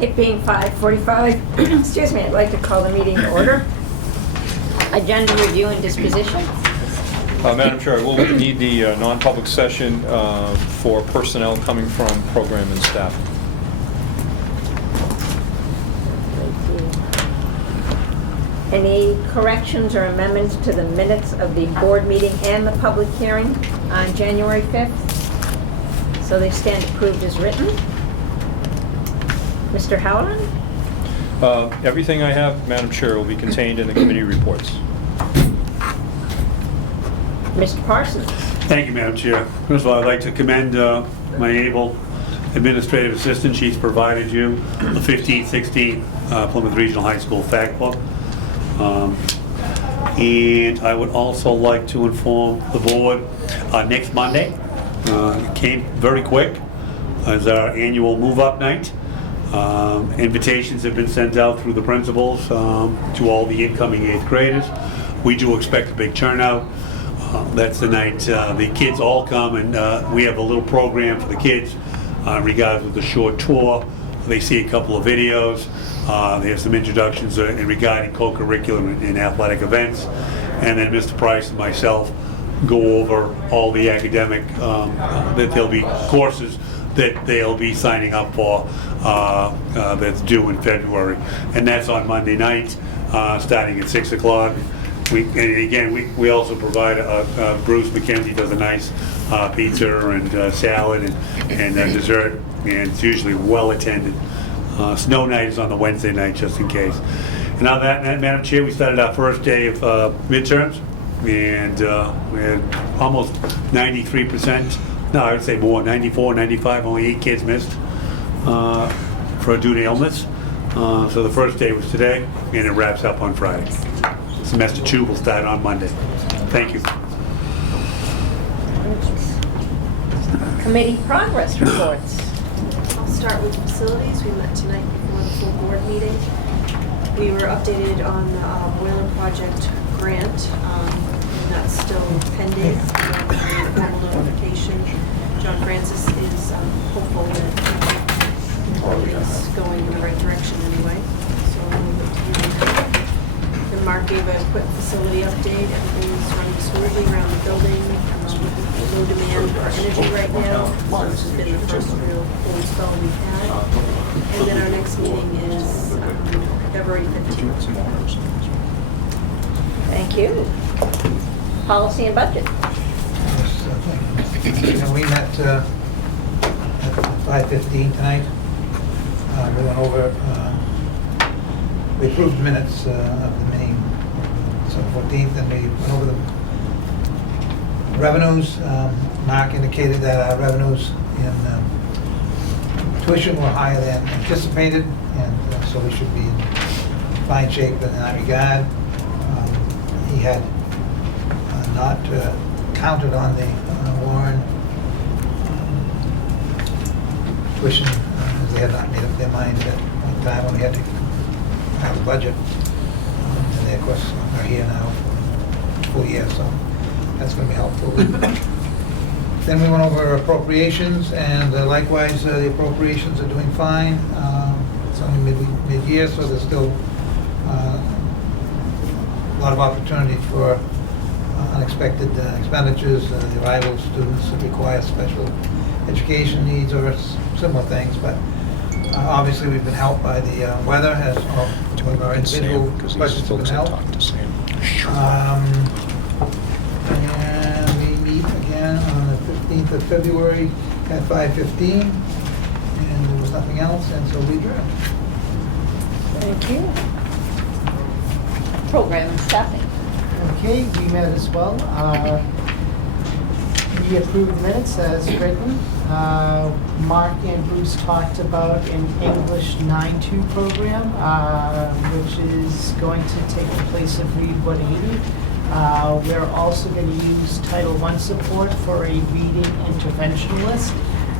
It being 5:45, excuse me, I'd like to call the meeting to order. Agenda review and disposition. Madam Chair, we'll need the non-public session for personnel coming from program and staff. Any corrections or amendments to the minutes of the board meeting and the public hearing on January 5th? So they stand approved as written. Mr. Howland? Everything I have, Madam Chair, will be contained in the committee reports. Mr. Parsons? Thank you, Madam Chair. First of all, I'd like to commend my able administrative assistant. She's provided you the 15-16 Plymouth Regional High School fact book. And I would also like to inform the board, next Monday, it came very quick, is our annual move-up night. Invitations have been sent out through the principals to all the incoming 8th graders. We do expect a big turnout. That's the night the kids all come, and we have a little program for the kids regarding with the short tour. They see a couple of videos. They have some introductions regarding co-curriculum and athletic events. And then Mr. Price and myself go over all the academic, that there'll be courses that they'll be signing up for that's due in February. And that's on Monday night, starting at 6 o'clock. We also provide, Bruce McKenzie does a nice pizza and salad and dessert, and it's usually well attended. Snow night is on the Wednesday night, just in case. And on that, Madam Chair, we started our first day of midterms, and we had almost 93%, no, I would say more, 94, 95, only 8 kids missed for due to illness. So the first day was today, and it wraps up on Friday. Semester 2 will start on Monday. Thank you. Committee progress reports. I'll start with facilities. We met tonight before the full board meeting. We were updated on the boiler project grant, and that's still pending. Formal notification. John Francis is hopeful that it's going in the right direction anyway. So we'll move it to you. And Mark gave a quick facility update. Everything's running smoothly around the building. Low demand for energy right now. So this has been the first real cold spell we've had. And then our next meeting is February 15th. Thank you. Policy and budget. We met at 5:15 tonight. We went over, we approved the minutes of the meeting, so 14th, and we went over the revenues. Mark indicated that our revenues in tuition were higher than anticipated, and so we should be in fine shape in that regard. He had not counted on the Warren tuition, as they had not made up their mind at one time when we had to have a budget. And they, of course, are here now for a full year, so that's going to be helpful. Then we went over appropriations, and likewise, the appropriations are doing fine. It's only mid-year, so there's still a lot of opportunity for unexpected expenditures, the arrival of students that require special education needs or similar things. But obviously, we've been helped by the weather, as all of our individual budgets have been helped. And we meet again on the 15th of February at 5:15, and there was nothing else, and so we adjourned. Thank you. Program and staffing. Okay, we met as well. We approved minutes as written. Mark and Bruce talked about an English 9-2 program, which is going to take the place of Read 180. We're also going to use Title I support for a reading interventionist,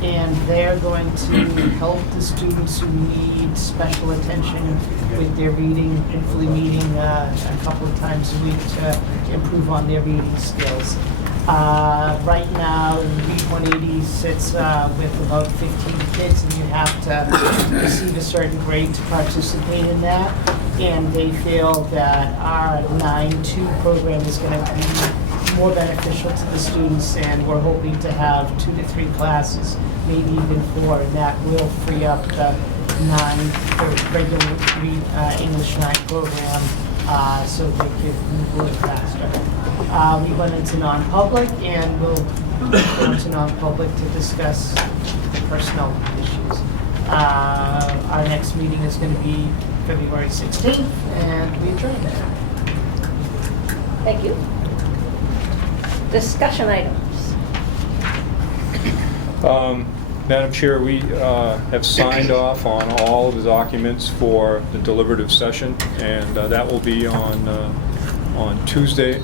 and they're going to help the students who need special attention with their reading, hopefully meeting a couple of times a week to improve on their reading skills. Right now, Read 180 sits with about 15 kids, and you have to receive a certain grade to participate in that. And they feel that our 9-2 program is going to be more beneficial to the students, and we're hoping to have 2 to 3 classes, maybe even 4, and that will free up the 9 for regular English 9 program, so they can move a little faster. We went into non-public, and we'll go into non-public to discuss personnel issues. Our next meeting is going to be February 16th, and we adjourn there. Thank you. Discussion items. Madam Chair, we have signed off on all of the documents for the deliberative session, and that will be on Tuesday,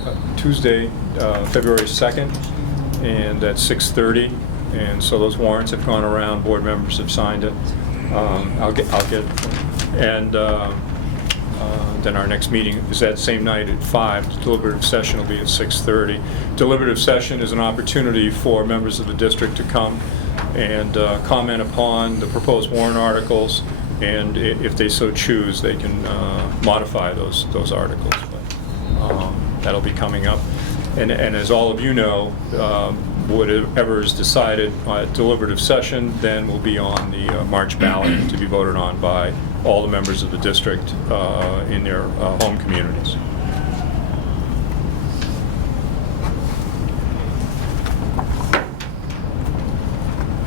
February 2nd, and at 6:30. And so those warrants have gone around. Board members have signed it. I'll get, and then our next meeting is that same night at 5. The deliberative session will be at 6:30. Deliberative session is an opportunity for members of the district to come and comment upon the proposed warrant articles, and if they so choose, they can modify those articles. But that'll be coming up. And as all of you know, whatever is decided at deliberative session then will be on the March ballot to be voted on by all the members of the district in their home communities.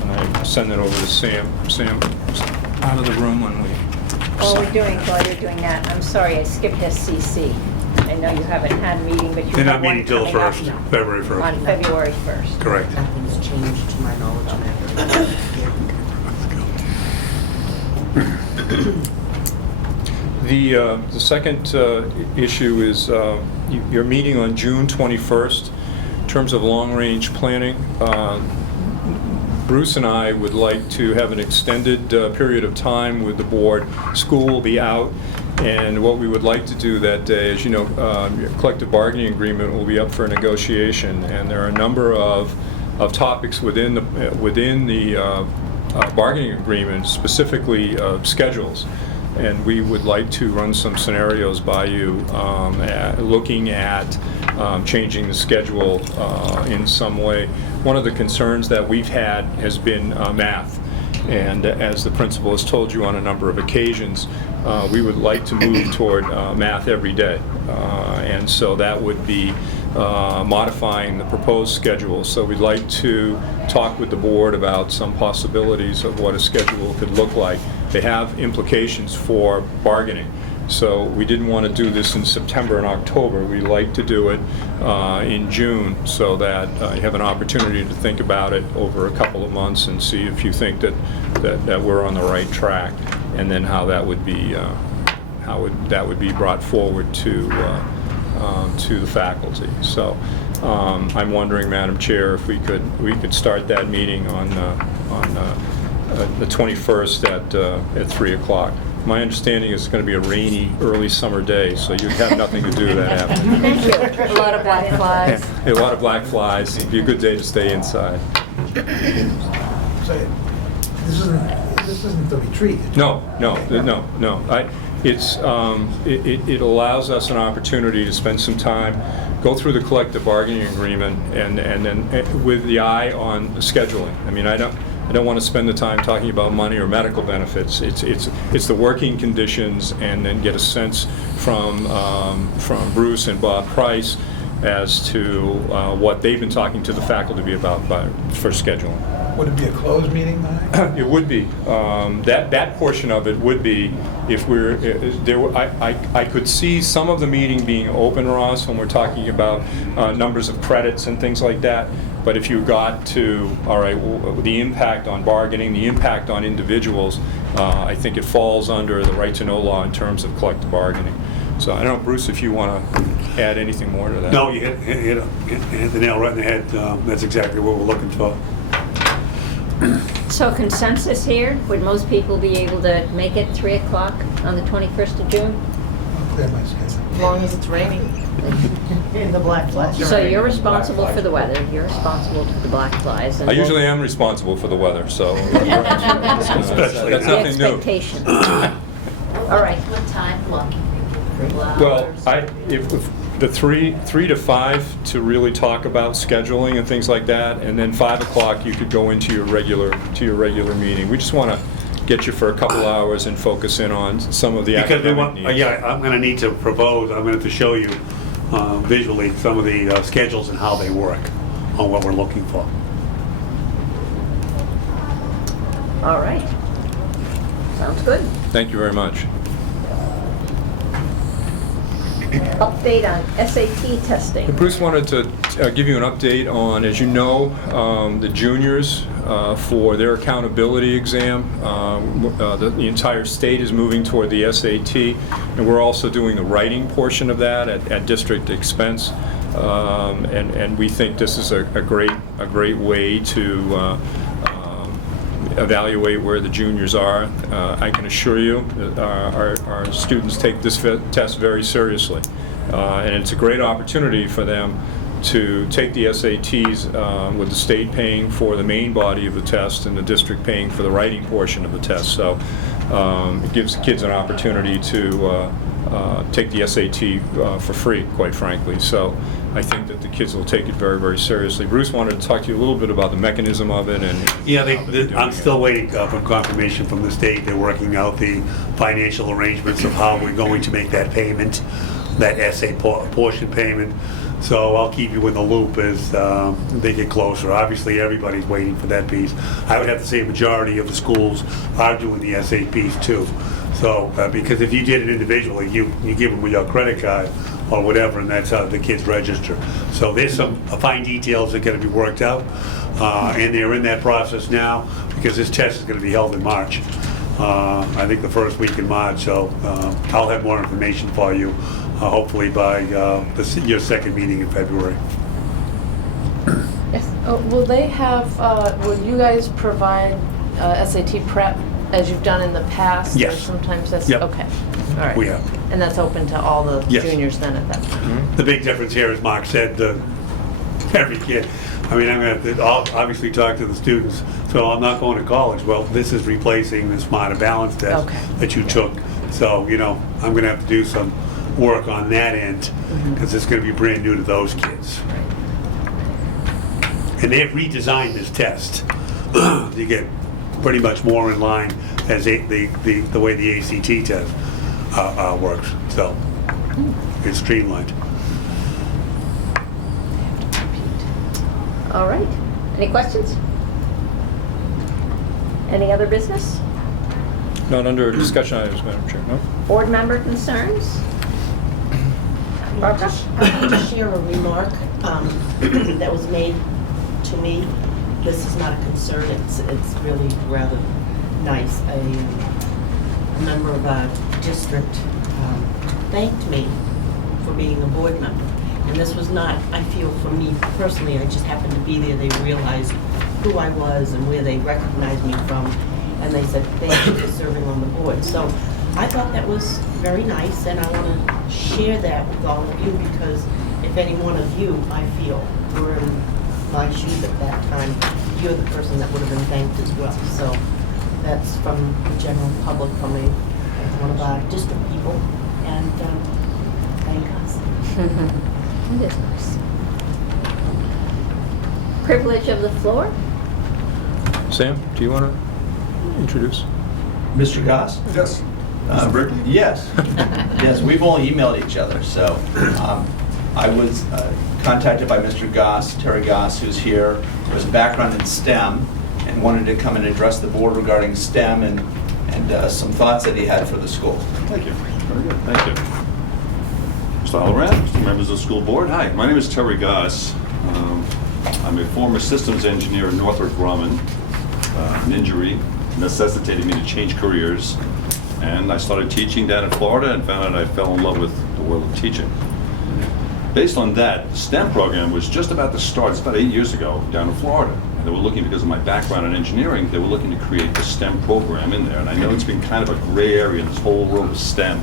And I send that over to Sam. Sam, out of the room when we... While you're doing that, I'm sorry, I skipped SCC. I know you haven't had a meeting, but you They're have not meeting one till the coming up 1st, February 1st. on February 1st. Correct. Nothing's changed to my knowledge on that. The second issue is you're meeting on June 21st. In terms of long-range planning, Bruce and I would like to have an extended period of time with the board. School will be out, and what we would like to do that day, as you know, your collective bargaining agreement will be up for negotiation, and there are a number of topics within the bargaining agreement, specifically schedules. And we would like to run some scenarios by you, looking at changing the schedule in some way. One of the concerns that we've had has been math. And as the principal has told you on a number of occasions, we would like to move toward math every day. And so that would be modifying the proposed schedule. So we'd like to talk with the board about some possibilities of what a schedule could look like. They have implications for bargaining. So we didn't want to do this in September and October. We like to do it in June, so that you have an opportunity to think about it over a couple of months and see if you think that we're on the right track, and then how that would be brought forward to the faculty. So I'm wondering, Madam Chair, if we could start that meeting on the 21st at 3 o'clock. My understanding is it's going to be a rainy early summer day, so you'd have nothing to do that afternoon. Thank you. A lot of black flies. Yeah, a lot of black flies. It'd be a good day to stay inside. So this isn't the retreat. No. It allows us an opportunity to spend some time, go through the collective bargaining agreement, and then with the eye on scheduling. I mean, I don't want to spend the time talking about money or medical benefits. It's the working conditions, and then get a sense from Bruce and Bob Price as to what they've been talking to the faculty about for scheduling. Would it be a closed meeting, Mike? It would be. That portion of it would be if we're there. I could see some of the meeting being open, Ross, when we're talking about numbers of credits and things like that. But if you got to, all right, the impact on bargaining, the impact on individuals, I think it falls under the right to know law in terms of collective bargaining. So I don't know, Bruce, if you want to add anything more to that. No, you hit the nail right in the head. That's exactly what we're looking for. So consensus here, would most people be able to make it 3 o'clock on the 21st of June? clear my schedule. As long as it's raining in the black flies. So you're responsible for the weather, you're responsible for the black flies. and I we'll- usually am responsible for the weather, so. Especially That's The nothing new. expectation. All right. What time block? Well, if the 3 to 5 to really talk about scheduling and things like that, and then 5 o'clock you could go into your regular meeting. We just want to get you for a couple hours and focus in on some of the Because we academic want, needs. yeah, I'm gonna need to propose, I'm gonna have to show you visually some of the schedules and how they work on what we're looking for. All right. Sounds good. Thank you very much. Update on SAT testing. Bruce wanted to give you an update on, as you know, the juniors for their accountability exam. The entire state is moving toward the SAT, and we're also doing the writing portion of that at district expense. And we think this is a great way to evaluate where the juniors are. I can assure you that our students take this test very seriously. And it's a great opportunity for them to take the SATs with the state paying for the main body of the test and the district paying for the writing portion of the test. So it gives the kids an opportunity to take the SAT for free, quite frankly. So I think that the kids will take it very, very seriously. Bruce wanted to talk to you a little bit about the mechanism of it and Yeah, how they're doing I'm it. still waiting for confirmation from the state. They're working out the financial arrangements of how we're going to make that payment, that essay portion payment. So I'll keep you in the loop as they get closer. Obviously, everybody's waiting for that piece. I would have to say a majority of the schools are doing the SAPs too. So, because if you did it individually, you give them your credit card or whatever, and that's how the kids register. So there's some fine details that got to be worked out, and they're in that process now because this test is going to be held in March. I think the first week in March, so I'll have more information for you, hopefully by your second meeting in February. Yes. Will they have, will you guys provide SAT prep as you've done in the past? Yes. Or sometimes that's, Yep. okay, all right. We have. And that's open to all the Yes. juniors then at that time? The big difference here, as Mark said, every kid, I mean, I'm going to obviously talk to the students, so I'm not going to college. Well, this is replacing the Smarter Balance test Okay. that you took. So, I'm going to have to do some work on that end because it's going to be brand new to those kids. And they've redesigned this test to get pretty much more in line as the way the ACT test works. So it's streamlined. All right. Any questions? Any other business? Not under discussion items, Madam Chair, no? Board member concerns? Barbara? I want to share a remark that was made to me. This is not a concern, it's really rather nice. A member of our district thanked me for being a board member. And this was not, I feel, for me personally, I just happened to be there. They realized who I was and where they recognized me from. And they said, thank you for serving on the board. So I thought that was very nice, and I want to share that with all of you because if any one of you, I feel, were in my shoes at that time, you're the person that would have been thanked as well. So that's from the general public, from one of our district people, and thank us. It is nice. Privilege of the floor? Sam, do you want to introduce? Mr. Goss? Yes. Yes. Yes, we've only emailed each other, so I was contacted by Mr. Goss, Terry Goss, who's here, who has a background in STEM, and wanted to come and address the board regarding STEM and some thoughts that he had for the school. Thank you. Very good. Thank you. Mr. Halloran, Mr. members of the school board. Hi, my name is Terry Goss. I'm a former systems engineer in Northrop Grumman. An injury necessitated me to change careers, and I started teaching down in Florida and found out I fell in love with the world of teaching. Based on that, the STEM program was just about to start. It's about 8 years ago down in Florida. And they were looking, because of my background in engineering, they were looking to create the STEM program in there. And I know it's been kind of a gray area in this whole world of STEM.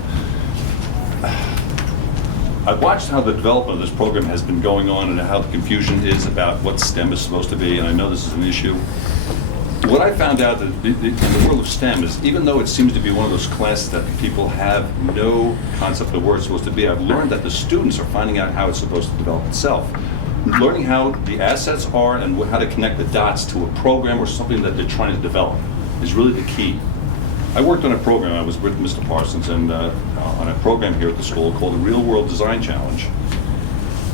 I've watched how the development of this program has been going on and how the confusion is about what STEM is supposed to be, and I know this is an issue. What I found out that in the world of STEM is, even though it seems to be one of those classes that people have no concept of where it's supposed to be, I've learned that the students are finding out how it's supposed to develop itself. Learning how the assets are and how to connect the dots to a program or something that they're trying to develop is really the key. I worked on a program, I was with Mr. Parsons, and on a program here at the school called the Real World Design Challenge.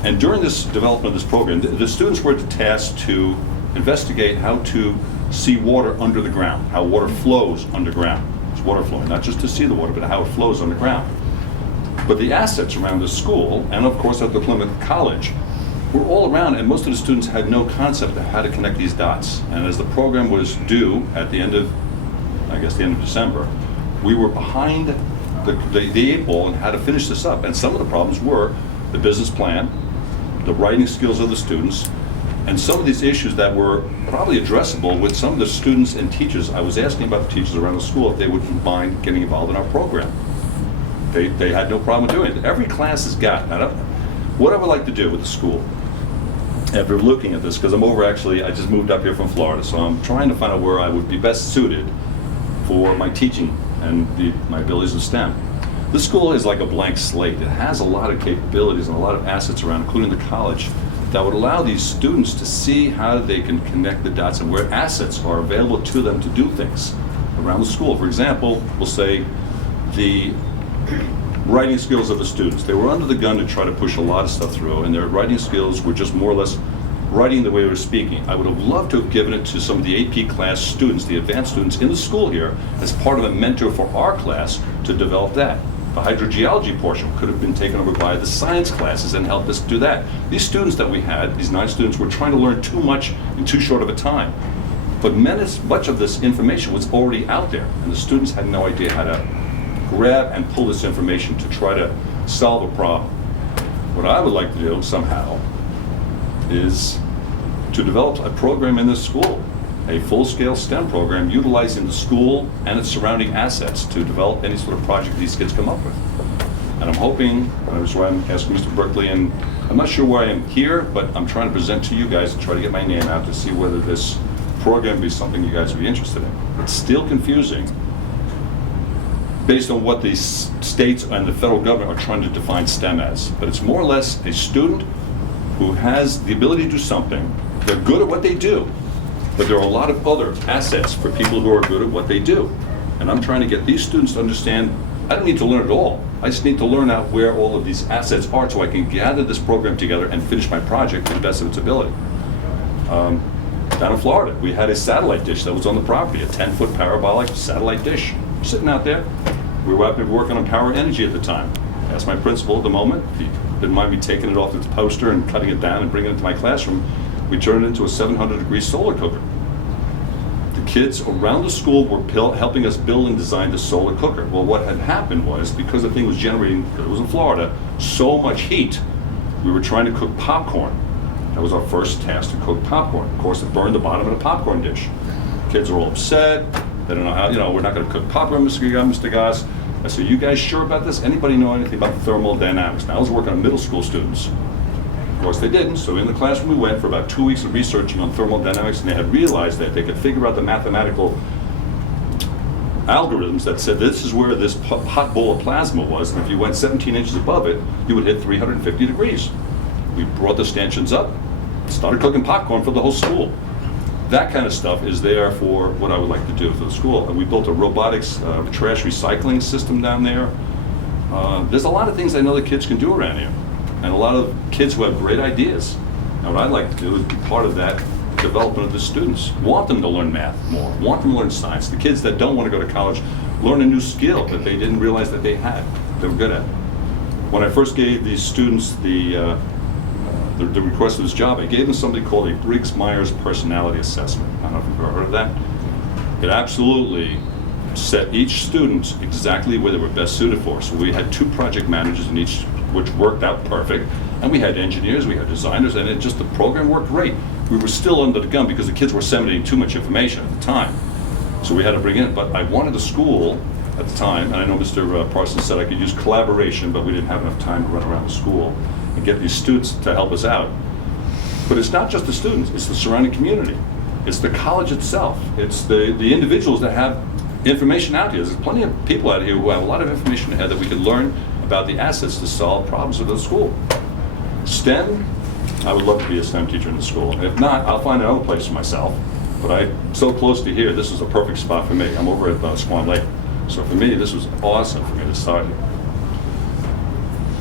And during this development of this program, the students were tasked to investigate how to see water under the ground, how water flows underground. It's water flowing, not just to see the water, but how it flows underground. But the assets around the school, and of course at the Plymouth College, were all around, and most of the students had no concept of how to connect these dots. And as the program was due at the end of, I guess, the end of December, we were behind the eight ball on how to finish this up. And some of the problems were the business plan, the writing skills of the students, and some of these issues that were probably addressable with some of the students and teachers. I was asking about the teachers around the school if they would mind getting involved in our program. They had no problem doing it. Every class has got. What I would like to do with the school, after looking at this, because I just moved up here from Florida, so I'm trying to find out where I would be best suited for my teaching and my abilities in STEM. This school is like a blank slate. It has a lot of capabilities and a lot of assets around, including the college, that would allow these students to see how they can connect the dots and where assets are available to them to do things around the school. For example, we'll say the writing skills of the students. They were under the gun to try to push a lot of stuff through, and their writing skills were just more or less writing the way they were speaking. I would have loved to have given it to some of the AP class students, the advanced students in the school here, as part of a mentor for our class to develop that. The hydrogeology portion could have been taken over by the science classes and helped us do that. These students that we had, these 9 students, were trying to learn too much in too short of a time. But much of this information was already out there, and the students had no idea how to grab and pull this information to try to solve a problem. What I would like to do somehow is to develop a program in this school, a full-scale STEM program utilizing the school and its surrounding assets to develop any sort of project these kids come up with. And I'm hoping, that's why I'm asking Mr. Berkeley, and I'm not sure why I'm here, but I'm trying to present to you guys and try to get my name out to see whether this program be something you guys would be interested in. It's still confusing based on what the states and the federal government are trying to define STEM as. But it's more or less a student who has the ability to do something. They're good at what they do, but there are a lot of other assets for people who are good at what they do. And I'm trying to get these students to understand, I don't need to learn it all. I just need to learn out where all of these assets are so I can gather this program together and finish my project to the best of its ability. Down in Florida, we had a satellite dish that was on the property, a 10-foot parabolic satellite dish sitting out there. We were working on power energy at the time. Asked my principal at the moment if he didn't mind me taking it off its poster and cutting it down and bringing it into my classroom. We turned it into a 700-degree solar cooker. The kids around the school were helping us build and design the solar cooker. Well, what had happened was, because the thing was generating, because it was in Florida, so much heat, we were trying to cook popcorn. That was our first task, to cook popcorn. Of course, it burned the bottom of the popcorn dish. Kids are all upset. They don't know how, we're not going to cook popcorn, Mr. Goss. I said, you guys sure about this? Anybody know anything about thermodynamics? Now, I was working on middle school students. Of course, they didn't. So in the classroom we went for about 2 weeks of researching on thermodynamics, and they had realized that they could figure out the mathematical algorithms that said this is where this hot bowl of plasma was, and if you went 17 inches above it, you would hit 350 degrees. We brought the stanchions up, started cooking popcorn for the whole school. That kind of stuff is there for what I would like to do for the school. And we built a robotics trash recycling system down there. There's a lot of things I know the kids can do around here, and a lot of kids who have great ideas. And what I'd like to do is be part of that development of the students. Want them to learn math more, want them to learn science. The kids that don't want to go to college learn a new skill that they didn't realize that they had, they were good at. When I first gave these students the request for this job, I gave them something called a Briggs-Myers personality assessment. I don't know if you've ever heard of that. It absolutely set each student exactly where they were best suited for. So we had 2 project managers in each, which worked out perfect. And we had engineers, we had designers, and the program worked great. We were still under the gun because the kids were disseminating too much information at the time. So we had to bring in, but I wanted the school, at the time, and I know Mr. Parsons said I could use collaboration, but we didn't have enough time to run around the school and get these students to help us out. But it's not just the students, it's the surrounding community. It's the college itself. It's the individuals that have information out here. There's plenty of people out here who have a lot of information ahead that we can learn about the assets to solve problems with the school. STEM, I would love to be a STEM teacher in the school. And if not, I'll find another place for myself. But I'm so close to here, this is a perfect spot for me. I'm over at Swan Lake. So for me, this was awesome for me to start here.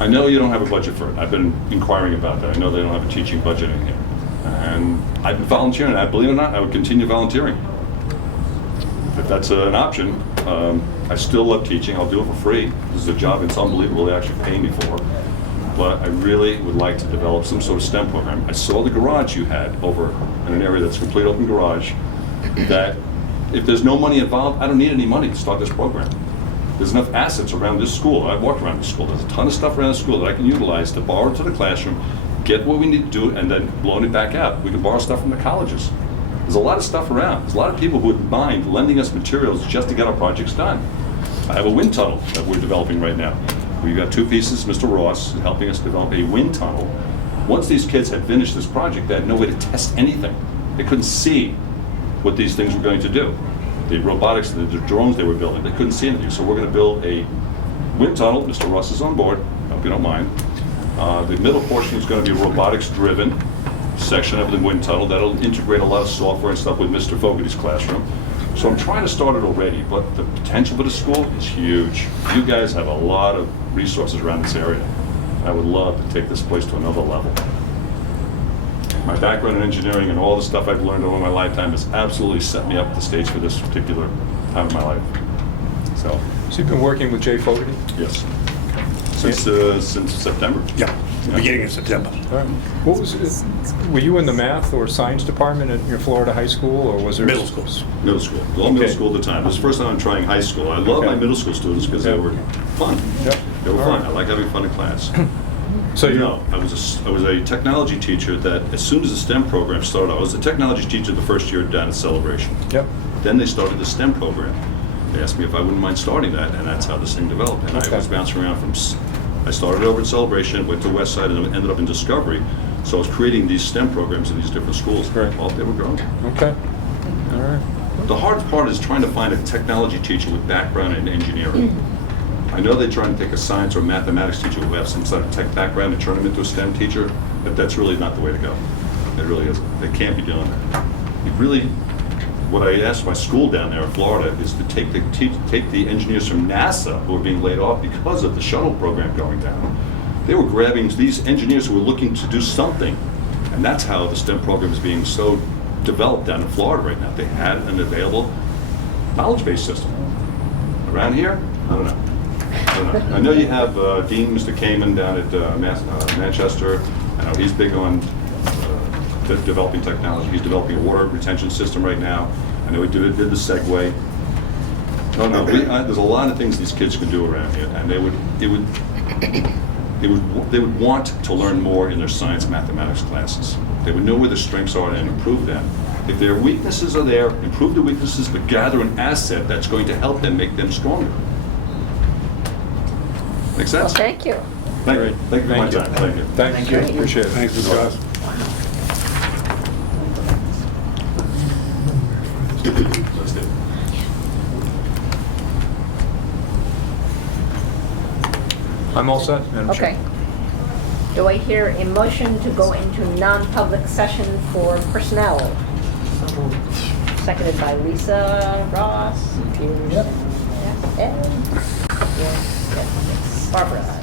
I know you don't have a budget for it. I've been inquiring about that. I know they don't have a teaching budget in here. And I've been volunteering. I believe it or not, I would continue volunteering. If that's an option, I still love teaching. I'll do it for free. This is a job it's unbelievable they actually pay me for. But I really would like to develop some sort of STEM program. I saw the garage you had over in an area that's a complete open garage, that if there's no money involved, I don't need any money to start this program. There's enough assets around this school. I've walked around the school. There's a ton of stuff around the school that I can utilize to borrow to the classroom, get what we need to do, and then loan it back out. We can borrow stuff from the colleges. There's a lot of stuff around. There's a lot of people who would mind lending us materials just to get our projects done. I have a wind tunnel that we're developing right now. We've got two pieces, Mr. Ross is helping us develop a wind tunnel. Once these kids had finished this project, they had no way to test anything. They couldn't see what these things were going to do. The robotics, the drones they were building, they couldn't see anything. So we're going to build a wind tunnel. Mr. Ross is on board, I hope you don't mind. The middle portion is going to be a robotics-driven section of the wind tunnel that'll integrate a lot of software and stuff with Mr. Fogarty's classroom. So I'm trying to start it already, but the potential for the school is huge. You guys have a lot of resources around this area. I would love to take this place to another level. My background in engineering and all the stuff I've learned over my lifetime has absolutely set me up the stage for this particular time of my life. So you've been working with Jay Fogarty? yes, since September. Yeah, beginning of September. All right. What was it? Were you in the math or science department at your Florida high school, or was there Middle schools. Middle school. All middle Okay. school at the time. This is the first time I'm trying high school. I love Okay. my middle school students because they were fun. Yep. They were All fun. right. I like having fun in class. So You you know, I was a technology teacher that as soon as the STEM program started, I was a technology teacher the first year down at Celebration. Yep. Then they started the STEM program. They asked me if I wouldn't mind starting that, and that's how this thing developed. And Okay. I was bouncing around I started over at Celebration, went to Westside, and ended up in Discovery. So I was creating these STEM programs in these different schools. Great. Well, they were growing. Okay. All right. The hardest part is trying to find a technology teacher with background in engineering. I know they're trying to take a science or mathematics teacher who have some sort of tech background and turn them into a STEM teacher, but that's really not the way to go. It really isn't. They can't be doing that. It really, what I asked my school down there in Florida is to take the engineers from NASA who are being laid off because of the shuttle program going down. They were grabbing these engineers who were looking to do something, and that's how the STEM program is being so developed down in Florida right now. They had an available knowledge-based system. Around here, I don't know. I know you have Dean, Mr. Kamen down at Manchester. I know he's big on developing technology. He's developing a water retention system right now. I know he did the Segway. No, there's a lot of things these kids can do around here, and they would want to learn more in their science mathematics classes. They would know where their strengths are and improve them. If their weaknesses are there, improve the weaknesses, but gather an asset that's going to help them make them stronger. Make sense? Thank you. Thank you. Thank you for my Thank you. time. Thank you. Thank you. Appreciate it. Thanks, Mr. Ross. Let's do it. I'm all set, Madam Chair. Okay. Do I hear a motion to go into non-public session for personnel? Seconded by Lisa, Ross, Peter. Yep. Ed. Yes. Barbara.